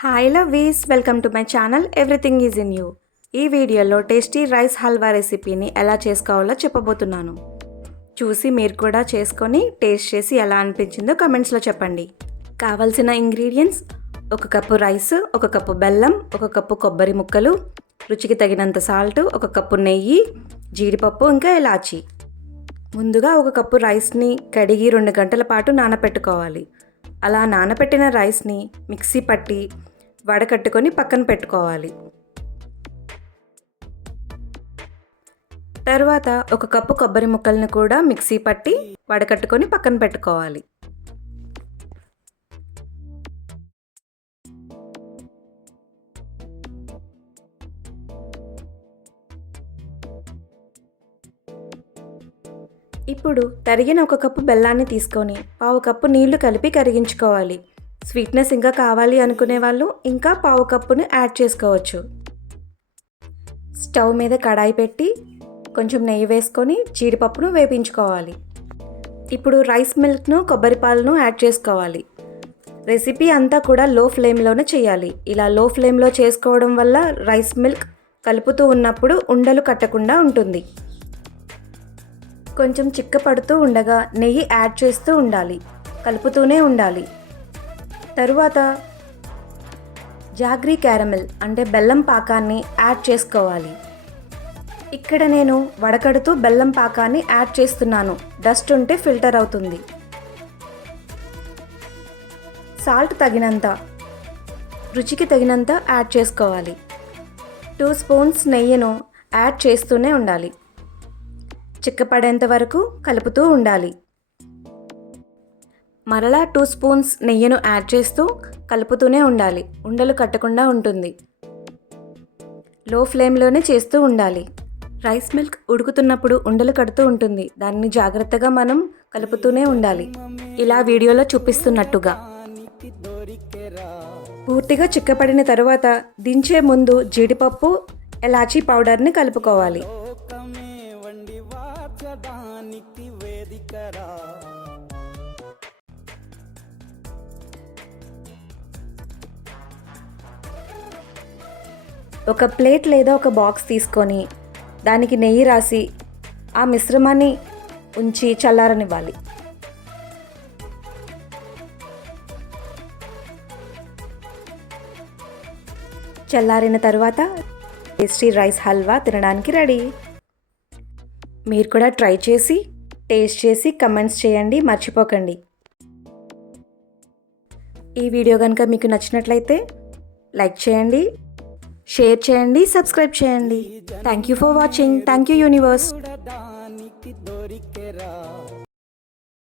Hi lovies welcome to my channel everything is in you ఈ వీడియోలో tasty rice halwa రెసిపీని ఎలా చేసుకోవాలో చెప్పబోతున్నాను. చూసి మీరు కూడా చేసుకొని టేస్ట్ చేసి ఎలా అనిపించిందో కమెంట్స్లో చెప్పండి. కావలసిన ఇంగ్రీడియంట్స్ ఒక కప్పు రైస్ ఒక కప్పు బెల్లం ఒక కప్పు కొబ్బరి ముక్కలు రుచికి తగినంత సాల్ట్ ఒక కప్పు నెయ్యి జీడిపప్పు ఇంకా ఇలాచి ముందుగా ఒక కప్పు రైస్ని కడిగి రెండు గంటల పాటు నానపెట్టుకోవాలి. అలా నానబెట్టిన రైస్ని మిక్సీ పట్టి వడకట్టుకొని పక్కన పెట్టుకోవాలి. తర్వాత ఒక కప్పు కొబ్బరి ముక్కలను కూడా మిక్సీ పట్టి వడకట్టుకొని పక్కన పెట్టుకోవాలి. ఇప్పుడు తరిగిన ఒక కప్పు బెల్లాన్ని తీసుకొని పావు కప్పు నీళ్ళు కలిపి కరిగించుకోవాలి. స్వీట్నెస్ ఇంకా కావాలి అనుకునే వాళ్ళు ఇంకా పావు కప్పును యాడ్ చేసుకోవచ్చు. స్టవ్ మీద కడాయి పెట్టి కొంచెం నెయ్యి వేసుకొని జీడిపప్పును వేపించుకోవాలి. ఇప్పుడు రైస్ మిల్క్ను కొబ్బరి పాలను యాడ్ చేసుకోవాలి. రెసిపీ అంతా కూడా లో ఫ్లేమ్లోనే చేయాలి. ఇలా లో ఫ్లేమ్లో చేసుకోవడం వల్ల రైస్ మిల్క్ కలుపుతూ ఉన్నప్పుడు ఉండలు కట్టకుండా ఉంటుంది. కొంచెం చిక్కపడుతూ ఉండగా నెయ్యి యాడ్ చేస్తూ ఉండాలి. కలుపుతూనే ఉండాలి. తరువాత జాగ్రీ క్యారమెల్ అంటే బెల్లం పాకాన్ని యాడ్ చేసుకోవాలి. ఇక్కడ నేను వడకడుతూ బెల్లం పాకాన్ని యాడ్ చేస్తున్నాను. డస్ట్ ఉంటే ఫిల్టర్ అవుతుంది. సాల్ట్ తగినంత రుచికి తగినంత యాడ్ చేసుకోవాలి. టూ స్పూన్స్ నెయ్యిను యాడ్ చేస్తూనే ఉండాలి. చిక్కపడేంత వరకు కలుపుతూ ఉండాలి. మరలా టూ స్పూన్స్ నెయ్యిను యాడ్ చేస్తూ కలుపుతూనే ఉండాలి. ఉండలు కట్టకుండా ఉంటుంది. లో ఫ్లేమ్లోనే చేస్తూ ఉండాలి. రైస్ మిల్క్ ఉడుకుతున్నప్పుడు ఉండలు కడుతూ ఉంటుంది. దాన్ని జాగ్రత్తగా మనం కలుపుతూనే ఉండాలి. ఇలా వీడియోలో చూపిస్తున్నట్టుగా. పూర్తిగా చిక్కపడిన తరువాత దించే ముందు జీడిపప్పు ఎలాచీ పౌడర్ని కలుపుకోవాలి. వాచడానికి వేదికరా. ఒక ప్లేట్ లేదా ఒక బాక్స్ తీసుకొని దానికి నెయ్యి రాసి ఆ మిశ్రమాన్ని ఉంచి చల్లారనివ్వాలి. చల్లారిన తర్వాత టేస్టీ రైస్ హల్వా తినడానికి రెడీ. మీరు కూడా ట్రై చేసి టేస్ట్ చేసి కమెంట్స్ చేయండి మర్చిపోకండి. ఈ వీడియో కనుక మీకు నచ్చినట్లయితే లైక్ చేయండి షేర్ చేయండి సబ్స్క్రైబ్ చేయండి. Thank you for watching thank you universe